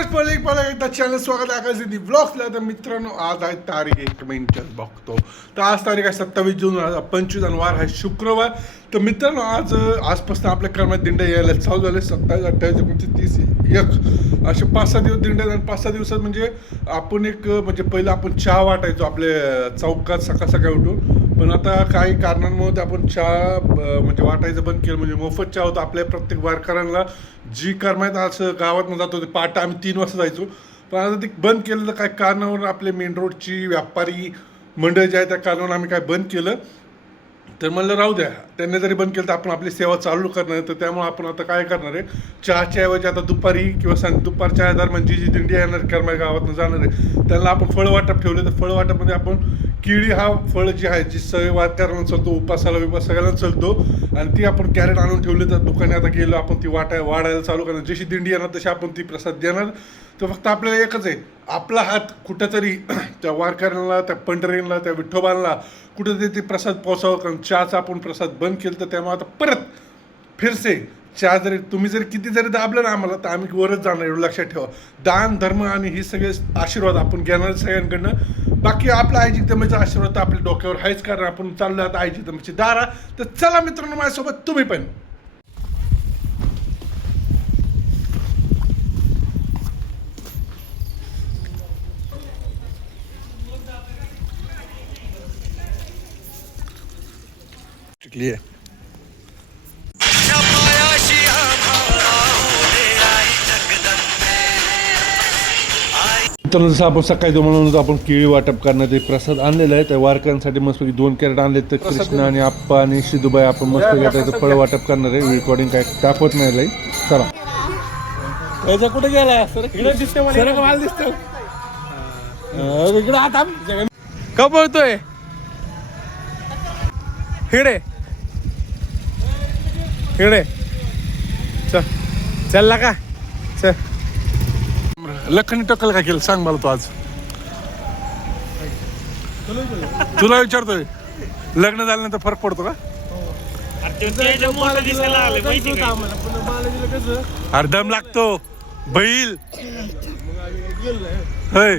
एकदा चॅनल स्वागत आहे आकाश ब्लॉग्सला तर मित्रांनो आज आहे तारीख एक मिनिट बघतो तर आज तारीख आहे सत्तावीस जून पंचवीस आणि वार आहे शुक्रवार तर मित्रांनो आज आजपासून आपल्या कर्मात दिंड्या यायला चालू झाले सत्तावीस अठ्ठावीस एकोणतीस तीस एक असे पाच सहा दिवस दिंड आणि पाच सहा दिवसात म्हणजे आपण एक म्हणजे पहिलं आपण चहा वाटायचो आपले चौकात सकाळ सकाळी उठून पण आता काही कारणांमुळे आपण चहा म्हणजे वाटायचं बंद केलं म्हणजे मोफत चहा होता आपल्या प्रत्येक वारकऱ्यांना जी कर्मात असं गावातनं जातो ते पहाटे आम्ही तीन वाजता जायचो. पण आता ते बंद केलं तर काही कारणावरून आपले मेन रोडची व्यापारी मंडळ जे आहे त्या कारणावरून आम्ही काय बंद केलं. तर म्हणलं राहू द्या. त्यांनी जरी बंद केलं तर आपण आपली सेवा चालू करणार आहे. तर त्यामुळे आपण आता काय करणार आहे? चहाच्या ऐवजी आता दुपारी किंवा सांग दुपारच्या दरम्यान म्हणजे जी जी दिंडी येणार करमाय गावातून जाणार आहे त्यांना आपण फळ वाटप ठेवले. तर फळ वाटपमध्ये आपण केळी हा फळ जी आहे जी सगळे वारकऱ्यांना चालतो उपासाला विपास सगळ्यांना चालतो आणि ती आपण कॅरेट आणून ठेवली तर दुकाने आता गेलो आपण ती वाटाय वाढायला चालू करणार. जशी दिंडी येणार तशी आपण ती प्रसाद देणार. तर फक्त आपल्याला एकच आहे. आपला हात कुठंतरी त्या वारकऱ्यांना त्या पंढरींना त्या विठोबांना कुठंतरी ते प्रसाद पोचावं कारण चहाचा आपण प्रसाद बंद केलं तर त्यामुळे आता परत फिरसे. चहा जरी तुम्ही जरी किती जरी दाबलं ना आम्हाला तर आम्ही वरच जाणार एवढं लक्षात ठेवा. दान धर्म आणि हे सगळे आशीर्वाद आपण घेणार सगळ्यांकडनं. बाकी आपलं आईची तमेचा आशीर्वाद तर आपल्या डोक्यावर आहेच कारण आपण चाललो आता आईची तमेची दारा. तर चला मित्रांनो माझ्यासोबत तुम्ही पण. आई जगदंबे तर जसं आपण सकाळी म्हणतो आपण केळी वाटप करण्यात एक प्रसाद आणलेला आहे. त्या वारकऱ्यांसाठी मस्तपैकी दोन कॅरेट आणले तर कृष्ण आणि आप्पा आणि शिदुबाई आपण मस्त फळ वाटप करणार आहे. रेकॉर्डिंग काय दाखवत नाही लई. चला. याचा कुठे गेला? सर इकडे दिसते मला. मला दिसतो इकडे आता का बोलतोय हिडे. हिडे चल. चलला का? चल. लखनी टक्कल काय केलं? सांग मला तू आज. तुला विचारतोय. लग्न झाल्यानंतर फरक पडतो का? अरे दम लागतो. बैल. होय.